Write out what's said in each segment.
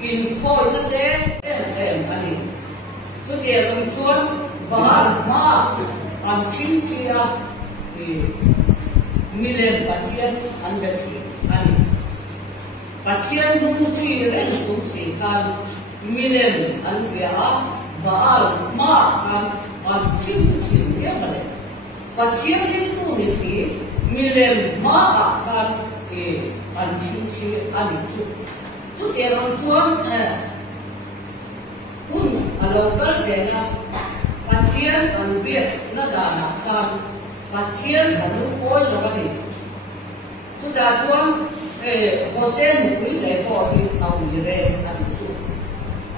in thôi tất tế em anh đi số tiền ông chuan và mà anh chính chia thì milen patien anh biết gì anh patien cũng suy lên cũng suy kan milen anh biết và mà anh chính chia cái này patien đi tu đi si milen mà kan thì anh chính chia anh chụp số tiền ông chuan cũng local zena patien an biết na da na khan patien anu koi lo ka ni tu da chuan hosen kui le ko ni tau ni re an chu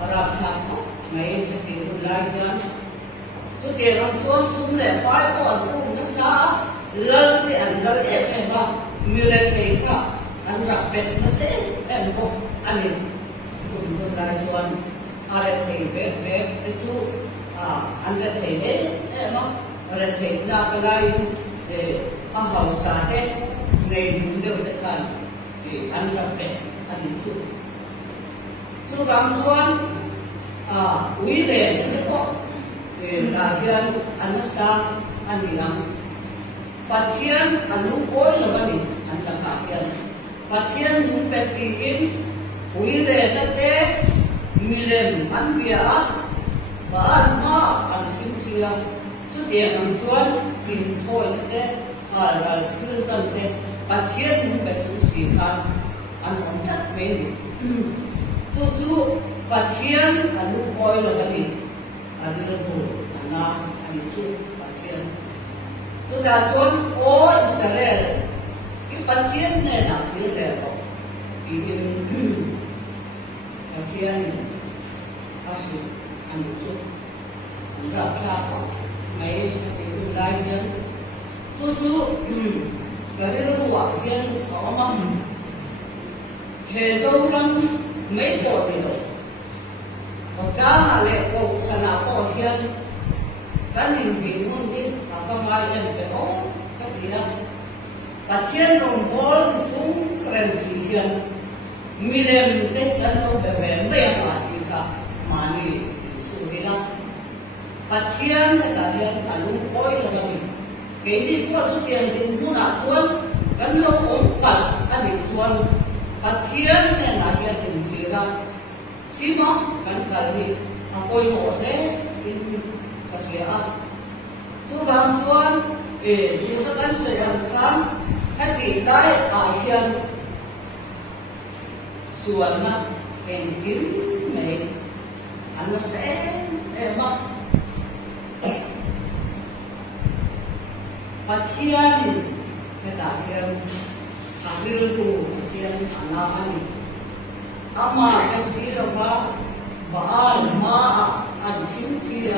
ara tha tha mai ti ru la jan tu te ram chuan sum le pai ko an ku na sa lal ni an lal e ba mi le thei ka an ra pet na se en ko an ni tu la chuan ada thầy về chú anh đã thầy đấy mà ada thầy ra cái này để hậu sa hết này đều được cần thì anh ra về anh đi chú làm xuân quý lệ nó có để đại diện anh sa anh đi làm phát triển anh lúc cuối là cái gì anh là phát triển những cái gì quý lệ nó thế milen an bia và an ma an sinh chia chút tiền an chuan in thôi thế là chưa cần thế phát triển những cái thứ gì khác an không chắc về chú phát triển an lúc coi là cái gì an đi đâu an na an đi chú phát triển chú đã chuan ô Israel cái phát triển này là cái gì đó cái phát triển asli anju enggak apa mai itu lainnya tuju dari luar yang orang heso kan mấy bộ này rồi còn cá lệ cổ sana cổ hiền cá linh bị muốn đi và con ai em phải ố cái gì đó và chiến đồng bol chúng keren gì hiền milen cái nó về về mà đi cả mani surila pathian la hian alu koi lo ni ke ni ko chu tian din nu na chuan kan lo om pal ani chuan pathian ne la hian tin sira sima kan kal ni a koi mo ne in ka sia chu bang chuan chu ta kan se yang kan hati dai a hian suan na en kim mai anh sẽ mất và chia đi cái đại hiện anh đi rồi chia anh là anh ama cái gì đó và anh mà anh chính chia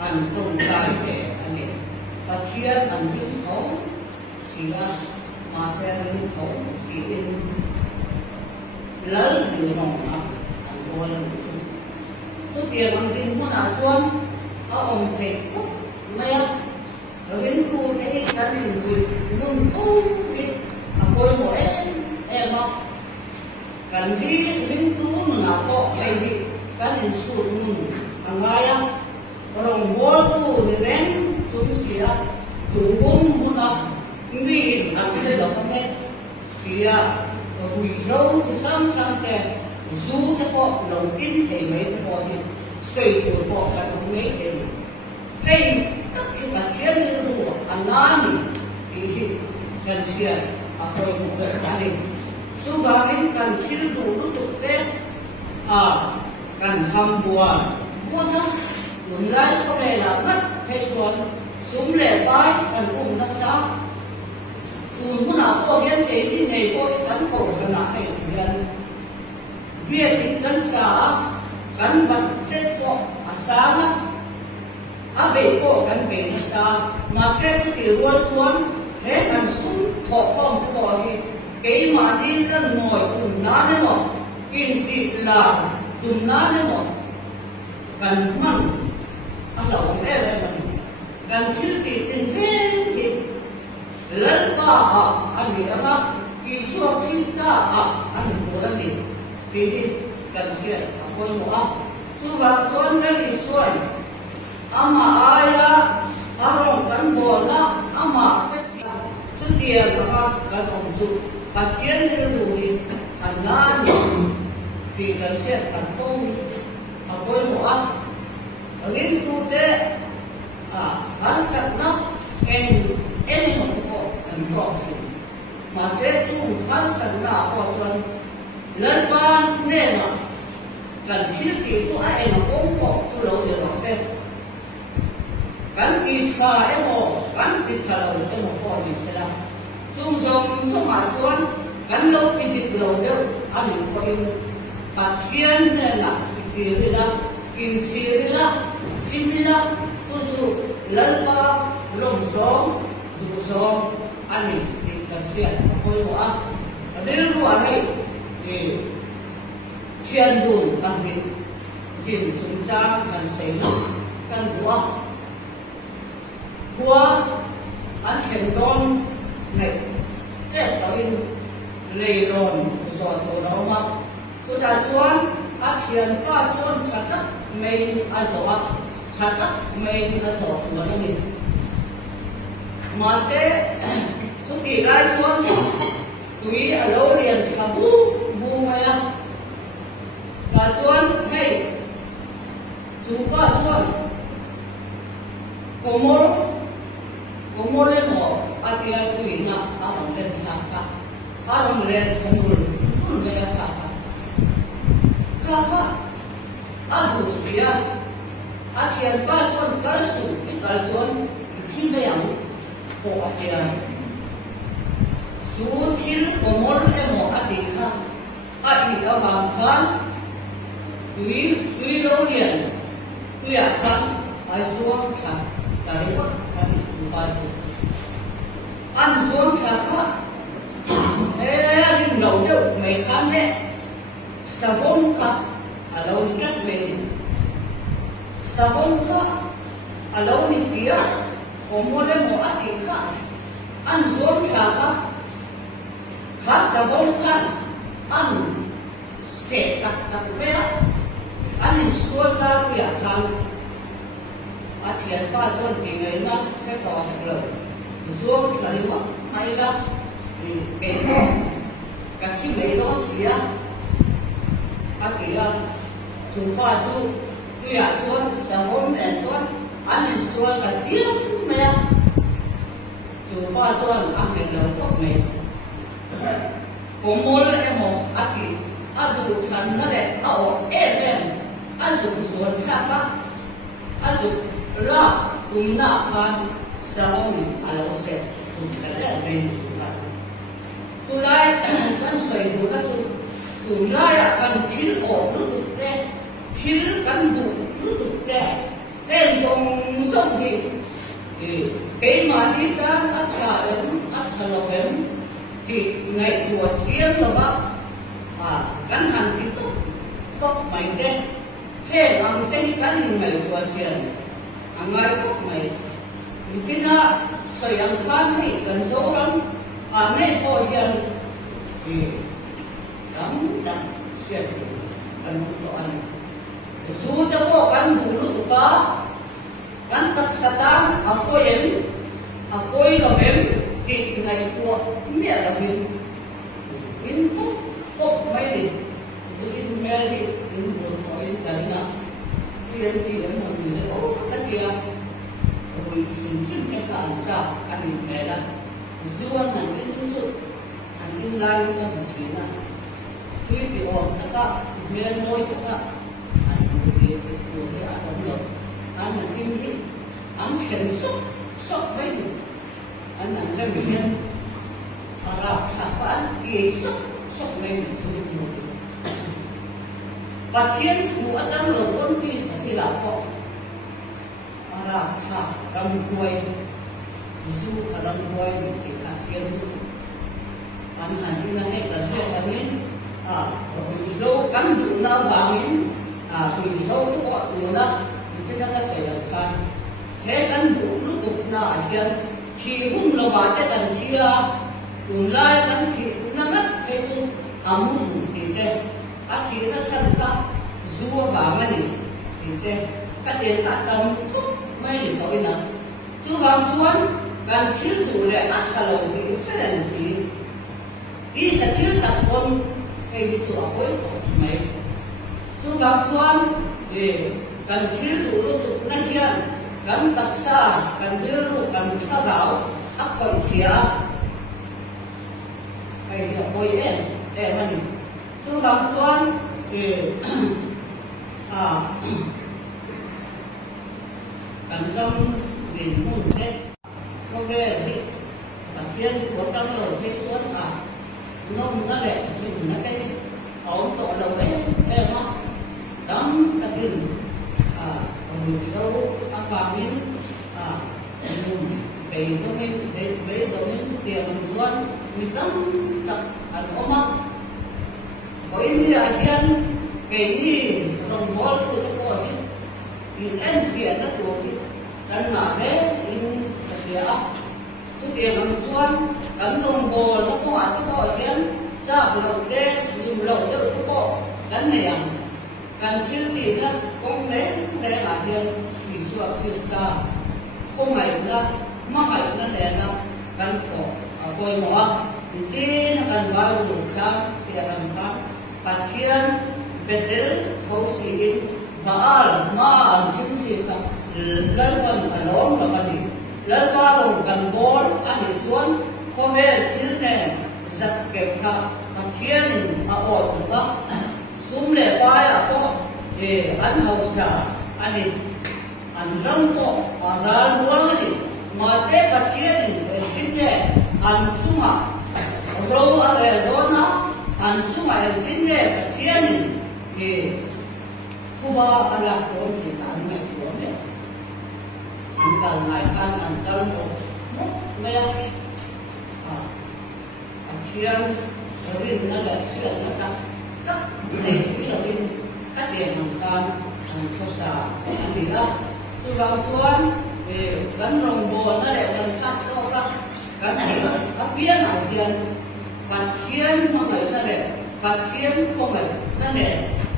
anh trong cái về anh ấy và chia anh chính thấu chỉ là mà sẽ chính thấu chỉ lớn điều nào anh coi là số tiền bằng tiền muốn nào chuan ông thầy phúc mẹ rồi đến khu cái gia đình người luôn phúc đi coi mỗi em không cần gì đến khu nào có cái gì cái gì sụt thằng gái á rồi bố khu thì đến xuống xìa chủ vốn muốn nào đi làm gì đó không biết thì hủy râu thì sáng cái dù nó có lòng tin thì mấy cái đó thì xây của họ phải không mấy thì hay tất cả các chuyện như là anh nói thì cần xia rồi một cái gia đình số ba cái cần chia đủ thực tế cần thăm buồn muốn nó đúng đấy có thể là mất hay chuẩn súng lẻ tay cần cùng nó sao muốn nào có hiện cái đi này có cán cổ cái nào hay hiện việc cán xã cán vật xét có xã á về có cán về nó xã mà xét cái điều luôn xuống hết cán súng thọ phong cái bò cái mà đi ra ngồi cùng ná đấy mà in thì là cùng ná đấy mà cán mặn ăn lẩu cái này mà cán chữ thì tình thế thì lớn ta anh bị đó Isu kita anh bukan ni, jadi kan sian apoi mo chu ga chuan na ri suai ama aya arong kan bola ama chu dia ka kan om chu ka chian ni ru ni anan thì cần sian kan phong apoi mo rin tu te kan sat na en mo ko kan ro mà sẽ chung khán sẵn là họ tuần lần ban nên là cần thiết thì chú ai mà cũng có chú lâu để nó xem gắn kỳ trà em hồ gắn kỳ trà lâu em hồ có gì sẽ làm chung dùng số mà chuan gắn lâu thì đi lâu đâu anh mình có yêu bạc xiên nên là kỳ đi là kỳ xì đi là xin đi là chú lần ba lồng gió dù gió anh mình cần sian apoi mo adil ru ani chian dun kan bi sin chung cha kan sei kan bua an chen don nei te toin lei ron so to no ma so ta chuan a chian pa chuan chata mei a so chata mei a so ma ni ma se chúng kỳ lai chuan tụi ở lâu liền là bu mày và chuan hay chú ba chuan có mô lên mỏ thì ai tụi na làm lên sa làm lên không luôn về sa đủ xia chuyện ba chuan cái số cái chuan thì mấy ông có chuyện chú thiên của môn em một đi khác đi ở bằng khán quý lâu liền quý khán ai xuống khán tại đó anh chú ba chú ăn xuống khán khác nhưng đầu đâu mấy khán đấy sa vốn khác lâu cách mình sa vốn khác lâu đi xía của môn em một đi khác ăn xuống khán khác khá sa vốn khăn ăn sẽ đặt bé ăn xuân ra việc khăn chuyện ba xuân thì người nó sẽ có được lời xuống là nữa hay là thì cái các chị mấy đó xía kia chú ba chú việc xuân sa vốn mẹ xuân ăn xuân là chiếc mẹ chú ba xuân ăn cái lời tốt mẹ cũng muốn em một anh dù thành nó đẹp tàu em anh dù xuân khác anh dù ra cùng nạp khăn sao mình alo sẽ cùng cái này mình chú lại anh xoay đủ các chú lại anh thiếu ổ nó được thế thiếu cán đủ nó được thế em trong thì cái mà đi ra anh xả lộc em thì ngày của chiên là bác cắn hàng cái tóc mày đen thế làm cái cắn ngày của chiên ngày tóc mày thì xin là sợi ăn khăn thì cần số lắm ngay coi hiện thì đắm chiên cần một loại số cho có cắn đủ lúc có cắn tắc satan là em thì ngày của mẹ là mình in tốt mấy đi rồi in mẹ đi in buồn nói in cái nào thì mà mình nói ô cái kia rồi xin cái cảm sao anh mẹ là dù anh hành cái chút hành cái lai nó một chuyện là tuy thì họ các mẹ nói các anh thì của cái anh không được anh là kim thì anh chèn sốc mấy người anh làm cái bệnh nhân gặp phản kỳ sốc lên và thiên chủ ở trong lòng con đi thì là có gặp đồng quay dù cả đồng quay thì cả thiên anh hành cái này là sẽ là nên vì lâu cắn đủ nào bằng vì lâu có đủ nào thì chúng ta sẽ làm sao thế cắn đủ lúc đủ nào hiện thì cũng là bảo cái cần chia cùng lai cắn thì cũng nắm bắt cái sự ấm thì thế chỉ nó sân ta rùa vào mà đi thì thế các tiền cả tâm khúc mấy thì tội nè chú vàng xuống càng thiếu đủ lại ắt hà lầu thì phải làm gì đi sẽ thiếu tập quân hay đi chùa cuối mấy chú vàng xuống thì càng thiếu đủ lúc tục năng hiện càng tập xa càng thiếu đủ càng thao ráo ắt còn xỉa hay là bồi em để mà đi chú vàng xuống thì càng trong vì muốn thế không về thì tập thiên của trong lời thế xuống nông nó đẹp nhưng nó cái ổn độ đầu ấy em á đóng các cái mình đâu ăn vàng miếng về trong em về đầu những tiền mình xuống mình đóng tập ốm á có ý nghĩa thiên cái gì đồng bó từ cái của thì em viện nó của dan là thế in kia số tiền làm xuân cắn đồng bò nó có ăn cái gọi kiến ra đầu đen dùng đầu tự cái bộ cắn này càng chữ thì nó con đến đây là tiền thì suốt thì ta không phải là mắc phải nó để nó cắn khổ coi nó thì chỉ nó cần bao nhiêu tháng thì làm tháng phát triển betul tausiin baal ma cinta lawan alom kapani lawan kan bol ani chuan khovel thilne zat ke kha pathian ma ot ba sum le pa ya ko an hausa ani an zam ko aral wani ma se pathian thilne an suma ro ale dona an suma thilne pathian Cuba anak tuan kita anak tuan ni, angkal naikkan angkal mo, maya, akhirnya lebih nalar sih ada tak, dari lebih kat dia angkal angkosa, anilah tuan tuan, kan rombongan ada angkat orang, kan akhirnya akhirnya pasien mengajar ada, pasien mengajar ada.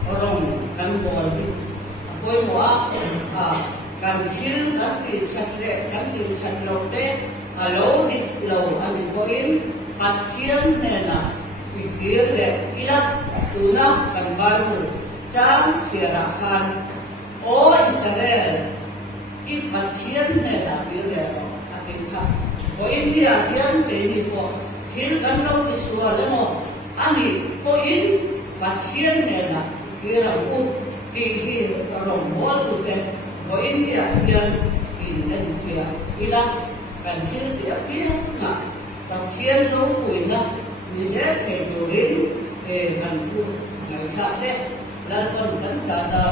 Orang kan boleh, apa yang buat, kan cil, kan cil lote, lalu di lalu ambil poin, pasien nena, pikir deh, ilah tunah kan baru, jam siarakan, oh Israel, ini pasien nena pikir deh, akhirnya, poin dia ini po, cil kan lalu di suara mo, ani poin pasien nena. Kira kiri orang bolu kan, kau ini yang Indonesia, ila kan sih dia nak, tapi tu punya, misal kejurin, kan tu, macam tu, lalu kan sada